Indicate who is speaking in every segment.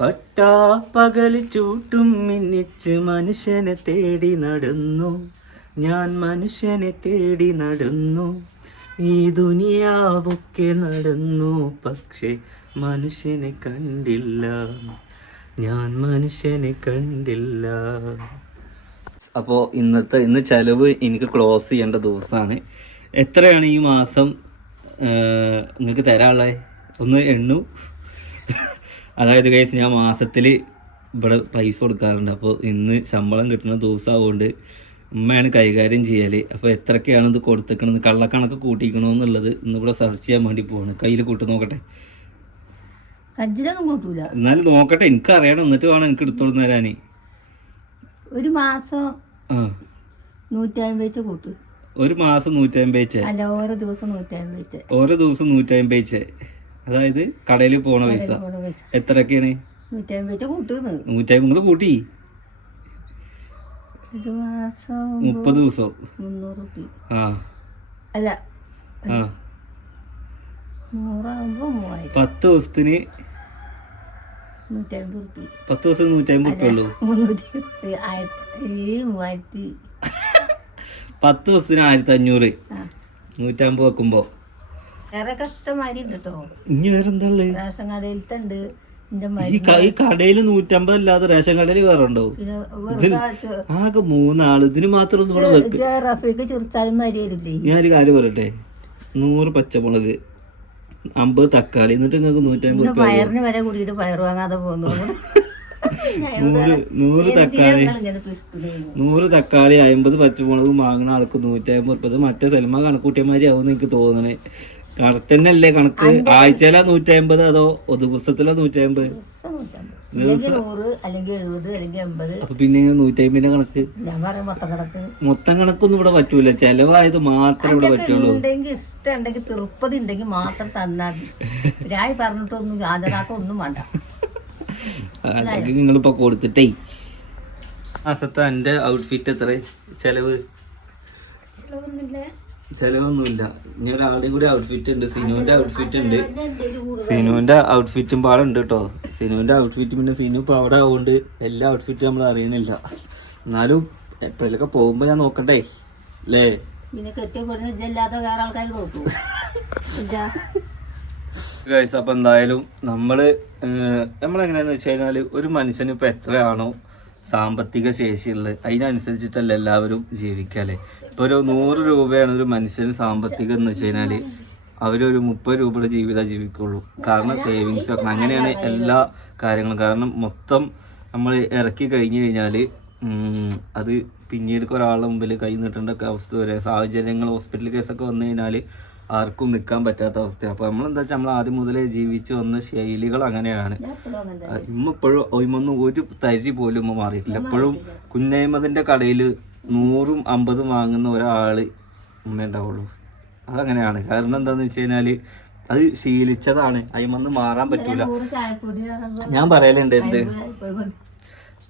Speaker 1: പട്ടാ പകൽ ചൂട്ടും മിന്നിച്ച് മനുഷ്യനെ തേടി നടന്നു. ഞാൻ മനുഷ്യനെ തേടി നടന്നു. ഈ ദുനിയാവൊക്കെ നടന്നു. പക്ഷെ മനുഷ്യനെ കണ്ടില്ല. ഞാൻ മനുഷ്യനെ കണ്ടില്ല. അപ്പോൾ ഇന്നത്തെ ഇന്ന് ചെലവ് എനിക്ക് ക്ലോസ് ചെയ്യേണ്ട ദിവസമാണ് എത്രയാണ് ഈ മാസം നിങ്ങൾക്ക് തരാനുള്ളത് ഒന്ന് എണ്ണു. അതായത് കഴിച്ച് ഞാൻ മാസത്തിൽ ഇവിടെ പൈസ കൊടുക്കാറുണ്ട്. അപ്പോൾ ഇന്ന് ശമ്പളം കിട്ടുന്ന ദിവസമാവുകൊണ്ട് ഉമ്മയാണ് കൈകാര്യം ചെയ്യൽ അപ്പോൾ എത്രയൊക്കെയാണ് ഇത് കൊടുത്തേക്കണത്? കള്ളക്കണക്ക് കൂട്ടിക്കണമെന്നുള്ളത് ഇന്ന് ഇവിടെ സെർച്ച് ചെയ്യാൻ വേണ്ടി പോവാണ്. കയ്യിൽ കൂട്ടി നോക്കട്ടെ.
Speaker 2: കജ്ജിലൊന്നും കൂട്ടൂല.
Speaker 1: എന്നാലും നോക്കട്ടെ. എനിക്ക് അറിയണം എന്നിട്ട് വേണം എനിക്ക് എടുത്തോളം തരാൻ
Speaker 2: ഒരു മാസം
Speaker 1: ആ.
Speaker 2: വെച്ച് കൂട്ടു.
Speaker 1: ഒരു മാസം നൂറ്റി അമ്പത്
Speaker 2: അല്ല ഓരോ ദിവസം നൂറ്റി അമ്പത്
Speaker 1: ഓരോ ദിവസം നൂറ്റമ്പത് വെച്ച് അതായത് കടയിൽ പോണ പൈസ.
Speaker 2: എത്രക്കാണ് നൂറ്റായിരം
Speaker 1: എത്രയൊക്കെയാണ്?
Speaker 2: നൂറ്റമ്പത്
Speaker 1: നിങ്ങൾ കൂട്ടി മുപ്പത് ദിവസം. ആ.
Speaker 2: അല്ല.
Speaker 1: പത്ത് ദിവസത്തിന് പത്ത് ദിവസം നൂറ്റമ്പത് ഉറുപ്പ ഉള്ളൂ. പത്ത് ദിവസത്തിന് ആയിരത്തി അഞ്ഞൂറ് നൂറ്റമ്പത് വെക്കുമ്പോ.
Speaker 2: വേറെ കഷ്ടമാരി ഉണ്ട് കേട്ടോ
Speaker 1: ഇനി വേറെന്താ ഉള്ളത്
Speaker 2: റേഷൻ കടയിലത്തെ ഉണ്ട് എന്റെ
Speaker 1: ഈ
Speaker 2: മരുന്ന്
Speaker 1: ക- ഈ കടയിൽ നൂറ്റമ്പത് അല്ലാതെ റേഷൻ കടയിൽ വേറെ ഉണ്ടോ
Speaker 2: പിന്നെ വെറുതെ ചെ-
Speaker 1: ആകെ മൂന്നാൾ. ഇതിന് മാത്രം ഒന്നും ഇവിടെ വെക്ക്.
Speaker 2: ചെ- റഫീക്ക് ചിരിച്ചാലും മരിയല്ലേ
Speaker 1: ഞാനൊരു കാര്യം പറയട്ടെ? നൂറ് പച്ചമുളക് അമ്പത് തക്കാളി എന്നിട്ട് നിങ്ങൾക്ക് നൂറ്റമ്പത്
Speaker 2: ഇന്ന് പയറിന് വരെ കൂടിയിട്ട് പയർ വാങ്ങാതെ പോകുന്നു.
Speaker 1: നൂറ് നൂറ് തക്കാളി. നൂറ് തക്കാളി അമ്പത് പച്ചമുളകും വാങ്ങുന്ന ആൾക്ക് നൂറ്റമ്പത് മറ്റേ സിനിമ കണക്കൂട്ടിയമാരി ആവും എനിക്ക് തോന്നണേ. കണക്കന്നല്ലേ കണക്ക്? ആഴ്ചയിലാ നൂറ്റമ്പത് അതോ ഒരു ദിവസത്തിലാ നൂറ്റമ്പത്?
Speaker 2: അല്ലെങ്കിൽ നൂറ് അല്ലെങ്കിൽ എഴുപത് അല്ലെങ്കിൽ
Speaker 1: അപ്പൊ പിന്നെ നൂറ്റി നൂറ്റമ്പതിന്റെ കണക്ക്?
Speaker 2: മൊത്തം
Speaker 1: കണക്കൊന്നും ഇവിടെ പറ്റൂല. ചെലവായത് മാത്രമേ ഇവിടെ പറ്റുള്ളൂ.
Speaker 2: ഇഷ്ടമുണ്ടെങ്കിൽ തിരുപ്പതി ഉണ്ടെങ്കിൽ മാത്രം തന്നാൽ രായി പറഞ്ഞിട്ടൊന്നും ഹാജരാക്കൊന്നും വേണ്ട.
Speaker 1: അല്ലെങ്കിൽ നിങ്ങളിപ്പോ കൊടുത്തിട്ടേ. മാസത്തെ എന്റെ ഔട്ട്ഫിറ്റ് എത്ര ചെലവ്? ചെലവൊന്നുമില്ല. ഇനി ഒരാളുടെയും കൂടി ഔട്ട്ഫിറ്റ് ഉണ്ട്. സിനുവിന്റെ ഔട്ട്ഫിറ്റ് ഉണ്ട്. സിനുവിന്റെ ഔട്ട്ഫിറ്റും പാടുണ്ട് കേട്ടോ സിനുവിന്റെ ഔട്ട്ഫിറ്റ് പിന്നെ സിനു ഇപ്പൊ അവിടെ ആവുകൊണ്ട് എല്ലാ ഔട്ട്ഫിറ്റും നമ്മൾ അറിയണില്ല. എന്നാലും എപ്പോഴൊക്കെ പോകുമ്പോ ഞാൻ നോക്കട്ടെ അല്ലേ
Speaker 2: പിന്നെ വേറെ ആൾക്കാർ നോക്കൂ.
Speaker 1: ഗൈസ് അപ്പോൾ എന്തായാലും നമ്മൾ നമ്മളെങ്ങനെയാണെന്ന് വെച്ച് കഴിഞ്ഞാൽ ഒരു മനുഷ്യന് ഇപ്പോൾ എത്രയാണോ സാമ്പത്തിക ശേഷിയുള്ളത്. അതിനനുസരിച്ചിട്ടല്ല എല്ലാവരും ജീവിക്കാല്ലേ ഇപ്പോൾ ഒരു നൂറ് രൂപയാണ് ഒരു മനുഷ്യന് സാമ്പത്തികം എന്ന് വെച്ച് കഴിഞ്ഞാൽ അവരൊരു മുപ്പത് രൂപയുടെ ജീവിതം ജീവിക്കുള്ളൂ. കാരണം സേവിങ്സ് വെക്കണം അങ്ങനെയാണ് എല്ലാ കാര്യങ്ങളും. കാരണം മൊത്തം നമ്മൾ ഇറക്കി കഴിഞ്ഞു കഴിഞ്ഞാൽ അത് പിന്നീട് ഒരാളുടെ മുമ്പിൽ കൈ നീട്ടേണ്ട ഒക്കെ അവസ്ഥ വരെ. സാഹചര്യങ്ങൾ ഹോസ്പിറ്റൽ കേസൊക്കെ വന്നു കഴിഞ്ഞാൽ ആർക്കും നിൽക്കാൻ പറ്റാത്ത അവസ്ഥയാണ് അപ്പോൾ നമ്മളെന്താ വെച്ചാൽ നമ്മൾ ആദ്യം മുതലേ ജീവിച്ച് വന്ന ശൈലികൾ അങ്ങനെയാണ്. ഇമ്മപ്പോഴും ഒയ്മൊന്നും ഒരു തരി പോലും ഉമ്മ മാറിയിട്ടില്ല. എപ്പോഴും കുഞ്ഞൈമതിന്റെ കടയിൽ നൂറും അമ്പതും വാങ്ങുന്ന ഒരാൾ ഉമ്മ ഉണ്ടാവുള്ളൂ. അതങ്ങനെയാണ്. കാരണം എന്താണെന്ന് വെച്ച് കഴിഞ്ഞാൽ അത് ശീലിച്ചതാണ്. അയിമൊന്നും മാറാൻ പറ്റൂല. ഞാൻ പറയലുണ്ട് എന്ത്.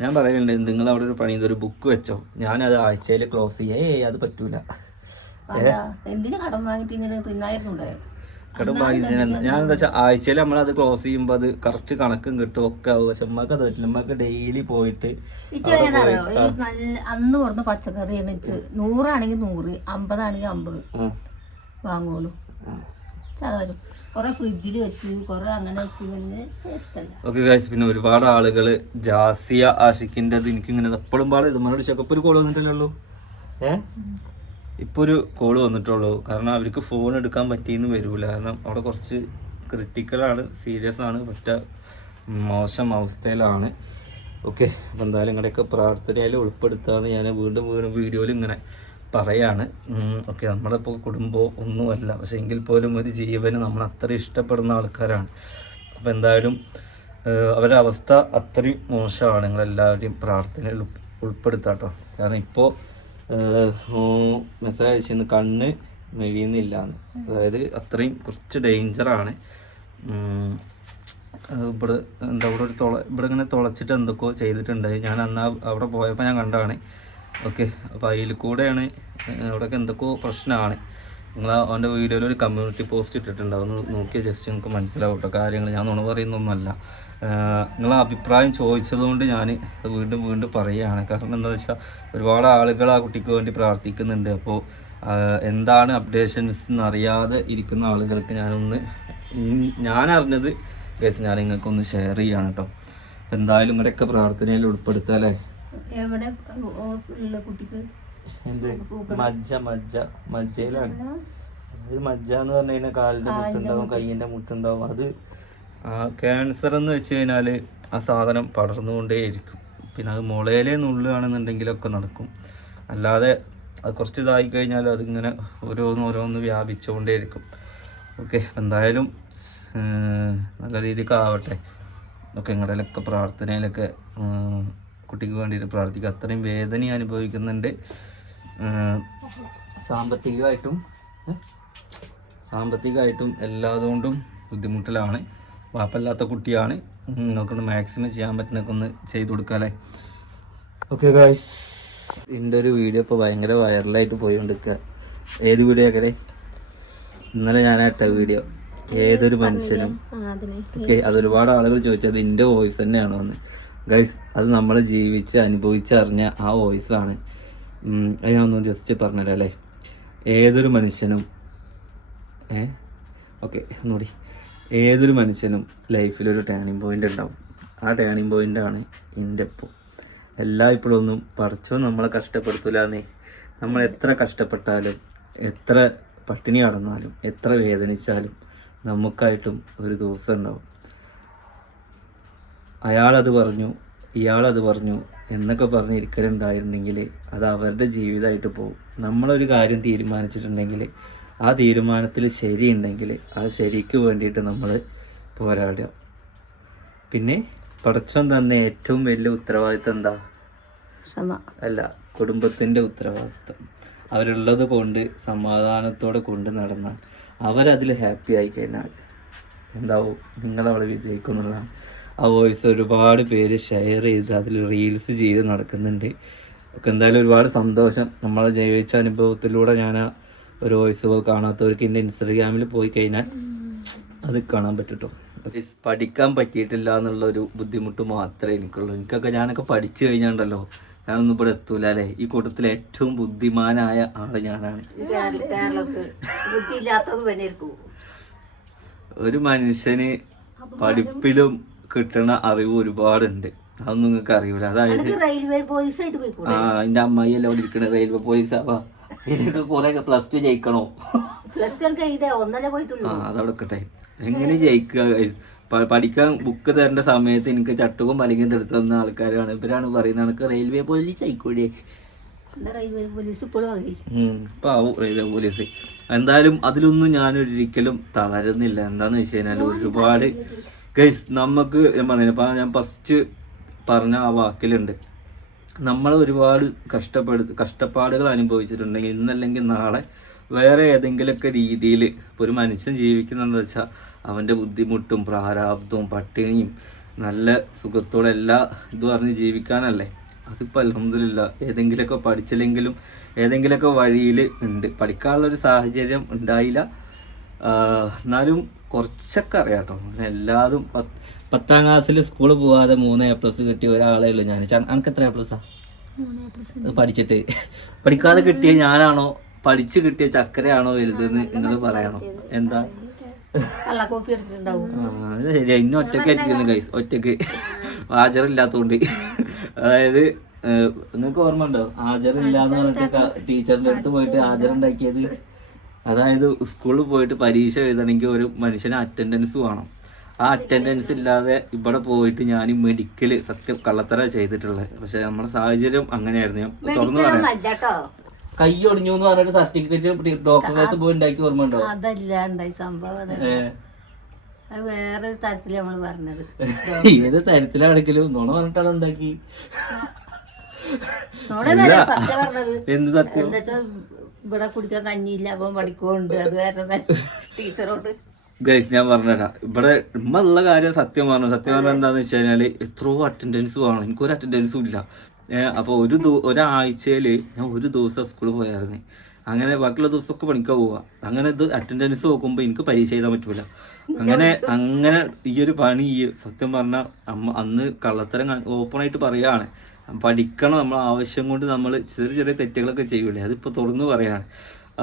Speaker 1: ഞാൻ പറയലുണ്ട് നിങ്ങൾ അവിടെ ഒരു പണി ഒരു ബുക്ക് വെച്ചോ. ഞാൻ അത് ആഴ്ചയിൽ ക്ലോസ് ചെയ്യേ. അത് പറ്റൂല.
Speaker 2: അതാ, കടം വാങ്ങിട്ട് ഇങ്ങനെ തിന്നായിരുന്നുണ്ടേ?
Speaker 1: കടം ഞാൻ എന്താ വെച്ചാൽ ആഴ്ചയിൽ അത് ക്ലോസ് ചെയ്യുമ്പോൾ അത് കറക്റ്റ് കണക്കും കിട്ടും ഒക്കെ ആവും. പക്ഷെ നമ്മക്ക് അത് പറ്റില്ല. നമ്മക്ക് ഡെയിലി പോയിട്ട്
Speaker 2: നല്ല അന്ന് കൊടുത്ത പച്ചക്കറി വെച്ച് നൂറാണെങ്കിൽ നൂറ് അമ്പതാണെങ്കിൽ അമ്പത് വാങ്ങുള്ളൂ. ഫ്രിഡ്ജിൽ അങ്ങനെ ഇങ്ങനെ
Speaker 1: ഓക്കെ ഗൈസ് പിന്നെ ഒരുപാട് ആളുകൾ ജാസിയ ആഷിക്കിന്റെ എനിക്ക് എനിക്കിങ്ങനെ എപ്പോഴും പാട്. ഇത് നമ്മളോട് ചെക്കപ്പ് ഒരു കോൾ വന്നിട്ടില്ലല്ലോ ഏ? ഒരു കോൾ വന്നിട്ടുള്ളൂ. കാരണം അവർക്ക് ഫോൺ എടുക്കാൻ പറ്റിയെന്ന് വരൂല. കാരണം അവിടെ കുറച്ച് ക്രിട്ടിക്കലാണ് സീരിയസ് ആണ് പറ്റ മോശം അവസ്ഥയിലാണ്. ഓക്കെ അപ്പോൾ എന്തായാലും നിങ്ങളുടെയൊക്കെ പ്രാർത്ഥനയിൽ ഉൾപ്പെടുത്താമെന്ന് ഞാൻ വീണ്ടും വീണ്ടും വീഡിയോയിൽ ഇങ്ങനെ പറയാണ്. ഓക്കെ നമ്മളിപ്പോൾ കുടുംബം ഒന്നുമല്ല. പക്ഷെ എങ്കിൽ പോലും ഒരു ജീവന് നമ്മൾ അത്ര ഇഷ്ടപ്പെടുന്ന ആൾക്കാരാണ്. അപ്പോൾ എന്തായാലും അവരുടെ അവസ്ഥ അത്രയും മോശമാണ്. നിങ്ങളെല്ലാവരെയും പ്രാർത്ഥനയിൽ ഉൾപ്പെടുത്താട്ടോ കാരണം ഇപ്പോൾ മെസ്സേജ് അയച്ചിരുന്നു കണ്ണ് മെഴിയുന്നില്ല എന്ന് അതായത് അത്രയും കുറച്ച് ഡേഞ്ചറാണ് ഇവിടെ എന്താ ഇവിടെ ഒരു തുള ഇവിടെ ഇങ്ങനെ തുളച്ചിട്ട് എന്തൊക്കെയോ ചെയ്തിട്ടുണ്ട്. ഞാൻ അന്ന് അവിടെ പോയപ്പോൾ ഞാൻ കണ്ടതാണ്. ഓക്കെ അപ്പോൾ അതിൽ കൂടെയാണ് അവിടെയൊക്കെ എന്തൊക്കെയോ പ്രശ്നമാണ്. നിങ്ങൾ അവന്റെ വീഡിയോയിൽ ഒരു കമ്മ്യൂണിറ്റി പോസ്റ്റ് ഇട്ടിട്ടുണ്ട് അതൊന്ന് നോക്കിയാൽ ജസ്റ്റ് നിങ്ങൾക്ക് മനസ്സിലാവും കേട്ടോ കാര്യങ്ങൾ. ഞാൻ നുണ പറയുന്നൊന്നുമല്ല. നിങ്ങൾ അഭിപ്രായം ചോദിച്ചതുകൊണ്ട് ഞാൻ വീണ്ടും വീണ്ടും പറയുകയാണ്. കാരണം എന്താ വെച്ചാൽ ഒരുപാട് ആളുകൾ ആ കുട്ടിക്ക് വേണ്ടി പ്രാർത്ഥിക്കുന്നുണ്ട്. അപ്പോൾ എന്താണ് അപ്ഡേഷൻസ് എന്നറിയാതെ ഇരിക്കുന്ന ആളുകൾക്ക് ഞാനൊന്ന് ഞാൻ അറിഞ്ഞത് ഞാൻ നിങ്ങൾക്കൊന്ന് ഷെയർ ചെയ്യാണ് കേട്ടോ എന്തായാലും ഇവരൊക്കെ പ്രാർത്ഥനയിൽ ഉൾപ്പെടുത്തുക അല്ലേ
Speaker 2: എവിടെ? ഉള്ള കുട്ടിക്ക്
Speaker 1: എന്ത്? മജ്ജ മജ്ജ. മജ്ജയിലാണ്. മജ്ജ എന്ന് പറഞ്ഞു കഴിഞ്ഞാൽ കാലിന്റെ മുട്ടുണ്ടാവും കയ്യിന്റെ മുട്ടുണ്ടാവും. അത് ക്യാൻസർ എന്ന് വെച്ച് കഴിഞ്ഞാൽ ആ സാധനം പടർന്നുകൊണ്ടേയിരിക്കും. പിന്നെ അത് മുളയിലേ നുള്ളുകയാണെന്നുണ്ടെങ്കിലൊക്കെ നടക്കും. അല്ലാതെ അത് കുറച്ച് ഇതായി കഴിഞ്ഞാൽ അതിങ്ങനെ ഓരോന്ന് ഓരോന്ന് വ്യാപിച്ചുകൊണ്ടേയിരിക്കും. ഓക്കെ എന്തായാലും നല്ല രീതിക്ക് ആവട്ടെ. ഒക്കെ നിങ്ങളുടെയൊക്കെ പ്രാർത്ഥനയിലൊക്കെ കുട്ടിക്ക് വേണ്ടിയിട്ട് പ്രാർത്ഥിക്കുക. അത്രയും വേദന അനുഭവിക്കുന്നുണ്ട്. സാമ്പത്തികമായിട്ടും? സാമ്പത്തികമായിട്ടും എല്ലാതുകൊണ്ടും ബുദ്ധിമുട്ടിലാണ്. വാപ്പല്ലാത്ത കുട്ടിയാണ്. നിങ്ങൾക്കൊന്ന് മാക്സിമം ചെയ്യാൻ പറ്റുന്നൊക്കെ ഒന്ന് ചെയ്തു കൊടുക്കാം അല്ലേ? ഓക്കെ ഗായ്സ് എന്റെ ഒരു വീഡിയോ ഇപ്പോൾ ഭയങ്കര വൈറലായിട്ട് പോയിക്കൊണ്ടിരിക്കുക. ഏത് വീഡിയോ ആക്കരെ? ഇന്നലെ ഞാനായിട്ട വീഡിയോ ഏതൊരു മനുഷ്യനും. ഓക്കെ അതൊരുപാട് ആളുകൾ ചോദിച്ചത് എന്റെ വോയിസ് തന്നെയാണോ എന്ന്. ഗൈസ് അത് നമ്മൾ ജീവിച്ച് അനുഭവിച്ചറിഞ്ഞ ആ വോയിസാണ് അത് ഞാൻ ഒന്ന് ജസ്റ്റ് പറഞ്ഞുതരാം അല്ലേ? ഏതൊരു മനുഷ്യനും ഏ? ഓക്കെ ഒന്നുകൂടി. ഏതൊരു മനുഷ്യനും ലൈഫിലൊരു ടേണിംഗ് പോയിന്റ് ഉണ്ടാവും. ആ ടേണിംഗ് പോയിന്റാണ് എന്റെ ഇപ്പോൾ എല്ലാ ഇപ്പോഴൊന്നും പറിച്ചോ നമ്മളെ കഷ്ടപ്പെടുത്തൂലെന്നേ. നമ്മൾ എത്ര കഷ്ടപ്പെട്ടാലും എത്ര പട്ടിണി കടന്നാലും എത്ര വേദനിച്ചാലും നമുക്കായിട്ടും ഒരു ദിവസം ഉണ്ടാവും. അയാളത് പറഞ്ഞു ഇയാളത് പറഞ്ഞു എന്നൊക്കെ പറഞ്ഞ് ഇരിക്കലുണ്ടായിരുന്നെങ്കിൽ അത് അവരുടെ ജീവിതമായിട്ട് പോകും. നമ്മളൊരു കാര്യം തീരുമാനിച്ചിട്ടുണ്ടെങ്കിൽ ആ തീരുമാനത്തിൽ ശരിയുണ്ടെങ്കിൽ ആ ശരിക്ക് വേണ്ടിയിട്ട് നമ്മൾ പോരാടുക. പിന്നെ പടച്ചം തന്ന ഏറ്റവും വലിയ ഉത്തരവാദിത്തം എന്താ? അല്ല കുടുംബത്തിന്റെ ഉത്തരവാദിത്തം അവരുള്ളത് കൊണ്ട് സമാധാനത്തോടെ കൊണ്ട് നടന്നാൽ അവരതിൽ ഹാപ്പി ആയി കഴിഞ്ഞാൽ എന്താവും? നിങ്ങളവളെ വിജയിക്കുന്നുള്ളതാണ് ആ വോയിസ് ഒരുപാട് പേര് ഷെയർ ചെയ്ത് അതിൽ റീൽസ് ചെയ്ത് നടക്കുന്നുണ്ട്. ഒക്കെ എന്തായാലും ഒരുപാട് സന്തോഷം. നമ്മളെ ജൈവിച്ച അനുഭവത്തിലൂടെ ഞാൻ ആ ഒരു വോയിസ് കാണാത്തവർക്ക് എന്റെ ഇൻസ്റ്റഗ്രാമിൽ പോയി കഴിഞ്ഞാൽ അത് കാണാൻ പറ്റട്ടോ. പഠിക്കാൻ പറ്റിയിട്ടില്ല എന്നുള്ളൊരു ബുദ്ധിമുട്ട് മാത്രമേ എനിക്കുള്ളൂ. എനിക്കൊക്കെ ഞാനൊക്കെ പഠിച്ചു കഴിഞ്ഞാണ്ടല്ലോ ഞാനൊന്നും ഇവിടെ എത്തൂല അല്ലേ? ഈ കൂട്ടത്തിൽ ഏറ്റവും ബുദ്ധിമാനായ ആൾ ഞാനാണ്. ഒരു മനുഷ്യന് പഠിപ്പിലും കിട്ടുന്ന അറിവ് ഒരുപാടുണ്ട്. അതൊന്നും നിങ്ങൾക്ക് അറിയൂല. അതായത്
Speaker 2: റെയിൽവേ പോലീസ് ആയിട്ട് പോയിക്കൂടെ?
Speaker 1: ആ എന്റെ അമ്മായി എല്ലാം അവിടെ ഇരിക്കണ റെയിൽവേ പോലീസ് ആവാ ഇതിനൊക്കെ കുറെ പ്ലസ് ടു ജയിക്കണോ?
Speaker 2: പ്ലസ് ടു പോയിട്ടുള്ളൂ.
Speaker 1: ആ അതവിടെ കിട്ടെ എങ്ങനെ ജയിക്കുക? പഠിക്കാൻ ബുക്ക് തരേണ്ട സമയത്ത് എനിക്ക് ചട്ടവും പലിക്കും തെടുത്തു തന്ന ആൾക്കാരാണ്. ഇവരാണ് പറയുന്നത് എനിക്ക് റെയിൽവേ പോലീസ് ആയിക്കൂടെ
Speaker 2: എന്താ റെയിൽവേ പോലീസ്
Speaker 1: റെയിൽവേ പോലീസ് എന്തായാലും അതിലൊന്നും ഞാനൊരിക്കലും തളരുന്നില്ല. എന്താന്ന് വെച്ച് കഴിഞ്ഞാൽ ഒരുപാട് ഗൈസ് നമുക്ക് ഞാൻ പറഞ്ഞു അപ്പം ഞാൻ ഫസ്റ്റ് പറഞ്ഞ ആ വാക്കിലുണ്ട്. നമ്മൾ ഒരുപാട് കഷ്ടപ്പെടു കഷ്ടപ്പാടുകൾ അനുഭവിച്ചിട്ടുണ്ടെങ്കിൽ ഇന്നല്ലെങ്കിൽ നാളെ വേറെ ഏതെങ്കിലുമൊക്കെ രീതിയിൽ ഇപ്പോൾ ഒരു മനുഷ്യൻ ജീവിക്കുന്നതെന്ന് വെച്ചാൽ അവന്റെ ബുദ്ധിമുട്ടും പ്രാരാബ്ദവും പട്ടിണിയും നല്ല സുഖത്തോടെ എല്ലാ ഇതും അറിഞ്ഞ് ജീവിക്കാനല്ലേ? അതിപ്പോൾ അലഹമില്ല ഏതെങ്കിലുമൊക്കെ പഠിച്ചില്ലെങ്കിലും ഏതെങ്കിലുമൊക്കെ വഴിയിൽ ഉണ്ട്. പഠിക്കാനുള്ളൊരു സാഹചര്യം ഉണ്ടായില്ല. എന്നാലും കുറച്ചൊക്കെ അറിയാം കേട്ടോ അങ്ങനെ എല്ലാതും പത്ത് ക്ലാസ്സിൽ സ്കൂളിൽ പോവാതെ മൂന്ന് എ പ്ലസ് കിട്ടിയ ഒരാളേ ഉള്ളൂ ഞാൻ. അനക്ക് എത്ര എ പ്ലസ്സാ പഠിച്ചിട്ട്. പഠിക്കാതെ കിട്ടിയ ഞാനാണോ? പഠിച്ചു കിട്ടിയ ചക്കരയാണോ വലുതെന്ന് നിങ്ങൾ പറയണോ എന്താ? ശരി ഇന്ന ഒറ്റക്കായിരിക്കുന്നു ഗൈസ് ഒറ്റയ്ക്ക്. ഹാജറില്ലാത്തോണ്ട്. അതായത് നിങ്ങൾക്ക് ഓർമ്മ ഉണ്ടോ ഹാജറില്ലാന്ന് പറഞ്ഞിട്ട് ടീച്ചറിന്റെ അടുത്ത് പോയിട്ട് ഹാജറുണ്ടാക്കിയത്? അതായത് സ്കൂളിൽ പോയിട്ട് പരീക്ഷ എഴുതണമെങ്കിൽ ഒരു മനുഷ്യന് അറ്റൻഡൻസ് വേണം. ആ അറ്റൻഡൻസ് ഇല്ലാതെ ഇവിടെ പോയിട്ട് ഞാൻ മെഡിക്കൽ സത്യം കള്ളത്തര ചെയ്തിട്ടുള്ളത് പക്ഷെ നമ്മുടെ സാഹചര്യം അങ്ങനെയായിരുന്നു. ഞാൻ തുറന്നു പറയാം. കൈ ഒടിഞ്ഞു എന്ന് പറഞ്ഞിട്ട് സർട്ടിഫിക്കറ്റ് ഡോക്ടറുടെ അടുത്ത് പോയി ഉണ്ടാക്കി ഓർമ്മ ഉണ്ടോ?
Speaker 2: അതല്ല ഉണ്ടായി സംഭവം വേറൊരു തരത്തിൽ പറഞ്ഞത്.
Speaker 1: ഏത് തരത്തിലാണെങ്കിലും നുണ പറഞ്ഞിട്ടാണ് ഉണ്ടാക്കി. എന്ത് സത്യം?
Speaker 2: ഇവിടെ കുടിക്കാൻ കഞ്ഞിയില്ല അപ്പൊ പഠിക്കുന്നുണ്ട്. അത് കാരണം ടീച്ചറോട്.
Speaker 1: ഗൈസ് ഞാൻ പറഞ്ഞുതരാം. ഇവിടെ ഉമ്മ ഉള്ള കാര്യം സത്യം പറഞ്ഞു. സത്യം പറഞ്ഞാൽ എന്താന്ന് വെച്ച് കഴിഞ്ഞാൽ എത്രയോ അറ്റൻഡൻസ് വേണം എനിക്കൊരു അറ്റൻഡൻസും ഇല്ല. ഏഹ് അപ്പോൾ ഒരു ഒരാഴ്ചയിൽ ഞാൻ ഒരു ദിവസം സ്കൂളിൽ പോയായിരുന്നു. അങ്ങനെ ബാക്കിയുള്ള ദിവസമൊക്കെ പണിക്കാൻ പോവുക അങ്ങനെ ഇത് അറ്റൻഡൻസ് നോക്കുമ്പോൾ എനിക്ക് പരീക്ഷ എഴുതാൻ പറ്റൂല. അങ്ങനെ അങ്ങനെ ഈ ഒരു പണി ഈ സത്യം പറഞ്ഞാൽ അമ്മ അന്ന് കള്ളത്തരം ഓപ്പണായിട്ട് പറയുകയാണ് പഠിക്കണം നമ്മൾ ആവശ്യം കൊണ്ട് നമ്മൾ ചെറിയ ചെറിയ തെറ്റുകളൊക്കെ ചെയ്യൂലേ? അതിപ്പോൾ തുറന്നു പറയാണ്.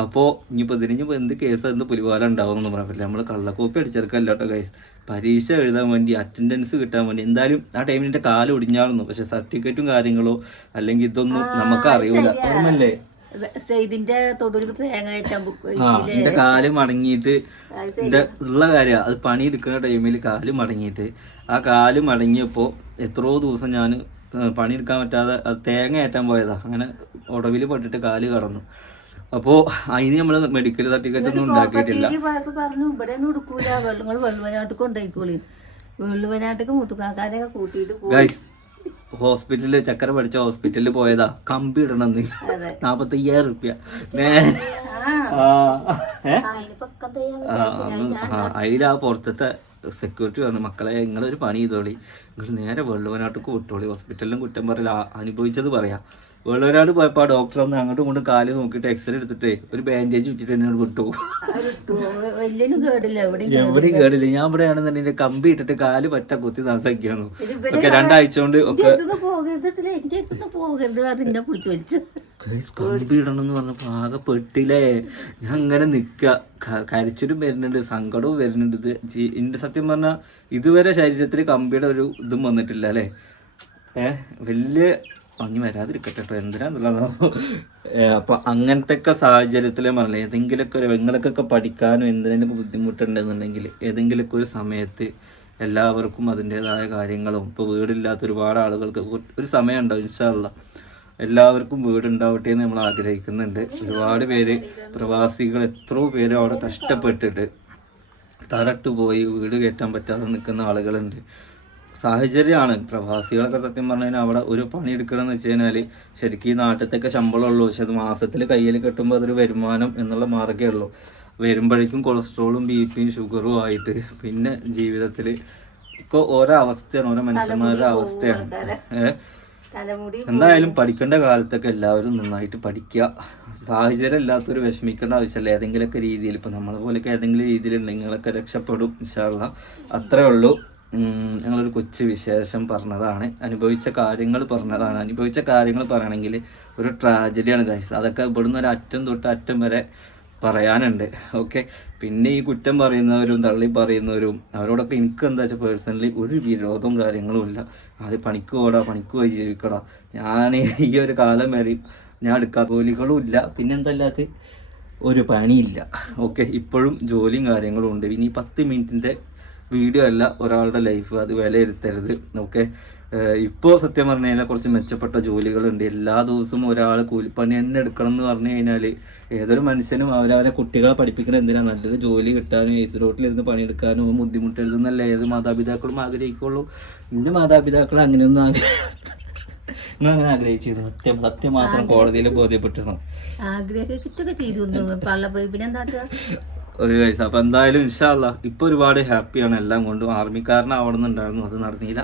Speaker 1: അപ്പോൾ ഇനിയിപ്പോൾ ഇതിന് ഇനിയിപ്പോൾ എന്ത് കേസ് എന്ത് പുലിവാല ഉണ്ടാവുമെന്ന് പറയാൻ പറ്റില്ല നമ്മൾ കള്ളക്കോപ്പി അടിച്ചെടുക്കല്ല കേട്ടോ കൈസ് പരീക്ഷ എഴുതാൻ വേണ്ടി അറ്റൻഡൻസ് കിട്ടാൻ വേണ്ടി. എന്തായാലും ആ ടൈമിൽ എന്റെ കാൽ ഒടിഞ്ഞായിരുന്നു പക്ഷെ സർട്ടിഫിക്കറ്റും കാര്യങ്ങളോ അല്ലെങ്കിൽ ഇതൊന്നും നമുക്ക് അറിയൂല. ഓർമ്മല്ലേ എന്റെ കാൽ മടങ്ങിയിട്ട് എന്റെ ഉള്ള കാര്യം. അത് പണി എടുക്കുന്ന ടൈമിൽ കാൽ മടങ്ങിയിട്ട്. ആ കാൽ മടങ്ങിയപ്പോൾ എത്രയോ ദിവസം ഞാൻ പണി എടുക്കാൻ പറ്റാതെ അത് തേങ്ങ ഏറ്റാൻ പോയതാ. അങ്ങനെ ഒടവിൽ പെട്ടിട്ട് കാൽ കടന്നു. അപ്പോൾ അതിന് നമ്മൾ മെഡിക്കൽ സർട്ടിഫിക്കറ്റ് ഒന്നും ഉണ്ടാക്കിയിട്ടില്ല.
Speaker 2: പറഞ്ഞു ഇവിടെ ഒന്നും എടുക്കൂല വെള്ളങ്ങൾ വെള്ളുവനാട്ടിൽ കൊണ്ടുപോയിക്കോളി. വെള്ളുവനാട്ടിക്ക് മുത്തുക്കാക്കാരെയൊക്കെ കൂട്ടിയിട്ട്
Speaker 1: ഗൈസ് ഹോസ്പിറ്റലിൽ ചക്കര പഠിച്ച ഹോസ്പിറ്റലിൽ പോയതാ. കമ്പി ഇടണമെന്ന് നാപ്പത്തയ്യായിരം റുപ്യ. അതിലാ പുറത്തത്തെ സെക്യൂരിറ്റി പറഞ്ഞു മക്കളെ നിങ്ങളൊരു പണി ചെയ്തോളി. നിങ്ങൾ നേരെ വെള്ളുവനാട്ടിക്ക് വിട്ടോളി ഹോസ്പിറ്റലിലും കുറ്റം പറയില്ല അനുഭവിച്ചത് പറയാം. വെള്ളുവനാട് പോയപ്പോൾ ആ ഡോക്ടർ ഒന്ന് അങ്ങോട്ടും ഇങ്ങോട്ടും കാൽ നോക്കിയിട്ട് എക്സ്റേ എടുത്തിട്ട് ഒരു ബാൻഡേജ് ചുറ്റിട്ട് എന്നോട് വിട്ടു.
Speaker 2: എവിടെയും
Speaker 1: കേടില്ല. ഞാൻ ഇവിടെ ആണെന്നുണ്ടെങ്കിൽ കമ്പി ഇട്ടിട്ട് കാൽ പറ്റ കുത്തി നാസാക്കിയാന്നു ഒക്കെ രണ്ടാഴ്ച കൊണ്ട് ഒക്കെ
Speaker 2: പോകരുത് പോകരുത് കാരണം എന്നെ പിടിച്ചു വലിച്ചു
Speaker 1: ഗൈസ്, ഇടണം എന്ന് പറഞ്ഞപ്പോ ആകെ പെട്ടില്ലേ ഞാൻ അങ്ങനെ നിക്ക. കരച്ചിലും വരുന്നുണ്ട് സങ്കടവും വരുന്നുണ്ട്. ഇത് എന്റെ സത്യം പറഞ്ഞാൽ ഇതുവരെ ശരീരത്തിൽ കമ്പിയുടെ ഒരു ഇതും വന്നിട്ടില്ല അല്ലേ? ഏ വലിയ ഭംഗി വരാതിരിക്കട്ടെ കേട്ടോ എന്തിനാന്നുള്ളതോ. അപ്പൊ അങ്ങനത്തെ ഒക്കെ സാഹചര്യത്തിലേ പറഞ്ഞില്ല ഏതെങ്കിലുമൊക്കെ ഒരു നിങ്ങൾക്കൊക്കെ പഠിക്കാനും എന്തിനൊക്കെ ബുദ്ധിമുട്ടുണ്ടെന്നുണ്ടെങ്കിൽ ഏതെങ്കിലുമൊക്കെ ഒരു സമയത്ത് എല്ലാവർക്കും അതിന്റെതായ കാര്യങ്ങളും ഇപ്പോൾ വീടില്ലാത്ത ഒരുപാട് ആളുകൾക്ക് ഒരു- ഒരു സമയം ഉണ്ടാവും ഇൻഷാല്ല എല്ലാവർക്കും വീടുണ്ടാവട്ടെ എന്ന് നമ്മൾ ആഗ്രഹിക്കുന്നുണ്ട്. ഒരുപാട് പേര് പ്രവാസികൾ എത്രയോ പേര് അവിടെ കഷ്ടപ്പെട്ടിട്ട് തരട്ട് പോയി വീട് കയറ്റാൻ പറ്റാതെ നിൽക്കുന്ന ആളുകളുണ്ട്. സാഹചര്യമാണ്. പ്രവാസികളൊക്കെ സത്യം പറഞ്ഞു കഴിഞ്ഞാൽ അവിടെ ഒരു പണി എടുക്കണമെന്ന് വെച്ച് കഴിഞ്ഞാൽ ശരിക്കും ഈ നാട്ടിലത്തൊക്കെ ശമ്പളമുള്ളൂ. പക്ഷെ അത് മാസത്തിൽ കയ്യിൽ കിട്ടുമ്പോൾ അതൊരു വരുമാനം എന്നുള്ള മാർഗമേ ഉള്ളൂ. വരുമ്പോഴേക്കും കൊളസ്ട്രോളും ബി പിയും ഷുഗറും ആയിട്ട് പിന്നെ ജീവിതത്തിൽ ഇപ്പോൾ ഓരോ അവസ്ഥയാണ് ഓരോ മനുഷ്യന്മാരുടെ അവസ്ഥയാണ്. ഏഹ്
Speaker 2: തലമുടി
Speaker 1: എന്തായാലും പഠിക്കേണ്ട കാലത്തൊക്കെ എല്ലാവരും നന്നായിട്ട് പഠിക്കുക. സാഹചര്യം ഇല്ലാത്തൊരു വിഷമിക്കേണ്ട ആവശ്യമില്ല. ഏതെങ്കിലുമൊക്കെ രീതിയിൽ ഇപ്പം നമ്മളെ പോലെയൊക്കെ ഏതെങ്കിലും രീതിയിൽ നിങ്ങളൊക്കെ രക്ഷപ്പെടും ഇൻഷാല്ല അത്രേ ഉള്ളൂ. ഞങ്ങളൊരു കൊച്ചു വിശേഷം പറഞ്ഞതാണ്. അനുഭവിച്ച കാര്യങ്ങൾ പറഞ്ഞതാണ്. അനുഭവിച്ച കാര്യങ്ങൾ പറയണമെങ്കിൽ ഒരു ട്രാജഡിയാണ് ഗൈസ് അതൊക്കെ ഇവിടുന്ന് ഒരു അറ്റം തൊട്ട് അറ്റം വരെ പറയാനുണ്ട്. ഓക്കെ പിന്നെ ഈ കുറ്റം പറയുന്നവരും തള്ളി പറയുന്നവരും അവരോടൊക്കെ എനിക്ക് എന്താ വെച്ചാൽ പേഴ്സണലി ഒരു വിരോധവും കാര്യങ്ങളും ഇല്ല. അത് പണിക്ക് പോടാ പണിക്ക് പോയി ജീവിക്കടാ. ഞാൻ ഈ ഒരു കാലം വരെ ഞാൻ എടുക്കാത്ത ജോലികളും ഇല്ല. പിന്നെന്തല്ലാത്ത ഒരു പണിയില്ല. ഓക്കെ ഇപ്പോഴും ജോലിയും കാര്യങ്ങളും ഉണ്ട്. ഇനി പത്ത് മിനിറ്റിന്റെ വീഡിയോ അല്ല ഒരാളുടെ ലൈഫ് അത് വിലയിരുത്തരുത്. ഓക്കെ ഇപ്പോൾ സത്യം പറഞ്ഞു കഴിഞ്ഞാൽ കുറച്ച് മെച്ചപ്പെട്ട ജോലികളുണ്ട്. എല്ലാ ദിവസവും ഒരാൾ കൂലിപ്പണി തന്നെ എടുക്കണം എന്ന് പറഞ്ഞു കഴിഞ്ഞാൽ ഏതൊരു മനുഷ്യനും അവരവരെ കുട്ടികളെ പഠിപ്പിക്കണം എന്തിനാ? നല്ലൊരു ജോലി കിട്ടാനും ഏസ് റോട്ടിലിരുന്ന് പണിയെടുക്കാനും ബുദ്ധിമുട്ടെഴുതുന്നല്ല ഏത് മാതാപിതാക്കളും ആഗ്രഹിക്കുള്ളൂ. എന്റെ മാതാപിതാക്കൾ അങ്ങനെയൊന്നും ആഗ്രഹം അങ്ങനെ ആഗ്രഹിച്ചിരുന്നു? സത്യം സത്യം മാത്രം കോടതിയിൽ ബോധ്യപ്പെട്ടിരുന്നു?
Speaker 2: ആഗ്രഹിച്ചിട്ടൊക്കെ ചെയ്തു പള്ളപ്പോയി പിന്നെ എന്താ
Speaker 1: ഓക്കെ അപ്പോൾ എന്തായാലും ഇൻഷാല്ല ഇപ്പോൾ ഒരുപാട് ഹാപ്പിയാണ് എല്ലാം കൊണ്ടും ആർമിക്കാരനാവണമെന്നുണ്ടായിരുന്നു അത് നടന്നില്ല.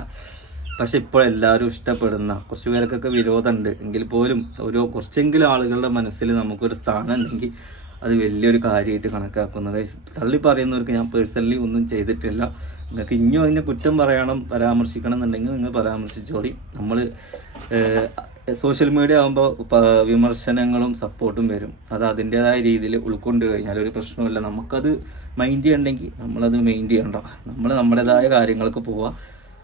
Speaker 1: പക്ഷെ ഇപ്പോൾ എല്ലാവരും ഇഷ്ടപ്പെടുന്ന കുറച്ച് പേർക്കൊക്കെ വിരോധമുണ്ട്. എങ്കിൽ പോലും ഒരു കുറച്ചെങ്കിലും ആളുകളുടെ മനസ്സിൽ നമുക്കൊരു സ്ഥാനം ഉണ്ടെങ്കിൽ അത് വലിയൊരു കാര്യമായിട്ട് കണക്കാക്കുന്നു. ഗൈസ് തള്ളി പറയുന്നവർക്ക് ഞാൻ പേഴ്സണലി ഒന്നും ചെയ്തിട്ടില്ല. നിങ്ങൾക്ക് ഇനിയും അതിനെ കുറ്റം പറയണം പരാമർശിക്കണം എന്നുണ്ടെങ്കിൽ നിങ്ങൾ പരാമർശിച്ചോളി. നമ്മൾ സോഷ്യൽ മീഡിയ ആകുമ്പോൾ വിമർശനങ്ങളും സപ്പോർട്ടും വരും. അത് അതിന്റെതായ രീതിയിൽ ഉൾക്കൊണ്ട് കഴിഞ്ഞാൽ ഒരു പ്രശ്നമില്ല നമുക്കത് മൈൻഡ് ചെയ്യണ്ടെങ്കിൽ നമ്മളത് മൈൻഡ് ചെയ്യണ്ട. നമ്മൾ നമ്മുടേതായ കാര്യങ്ങൾക്ക് പോവുക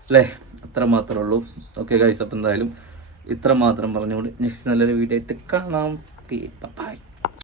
Speaker 1: അല്ലേ? അത്ര മാത്രമേ ഉള്ളൂ ഓക്കെ ഗൈസ് അപ്പം എന്തായാലും ഇത്ര മാത്രം പറഞ്ഞുകൊണ്ട് നെക്സ്റ്റ് നല്ലൊരു വീഡിയോ ആയിട്ട് കാണാം. ബൈ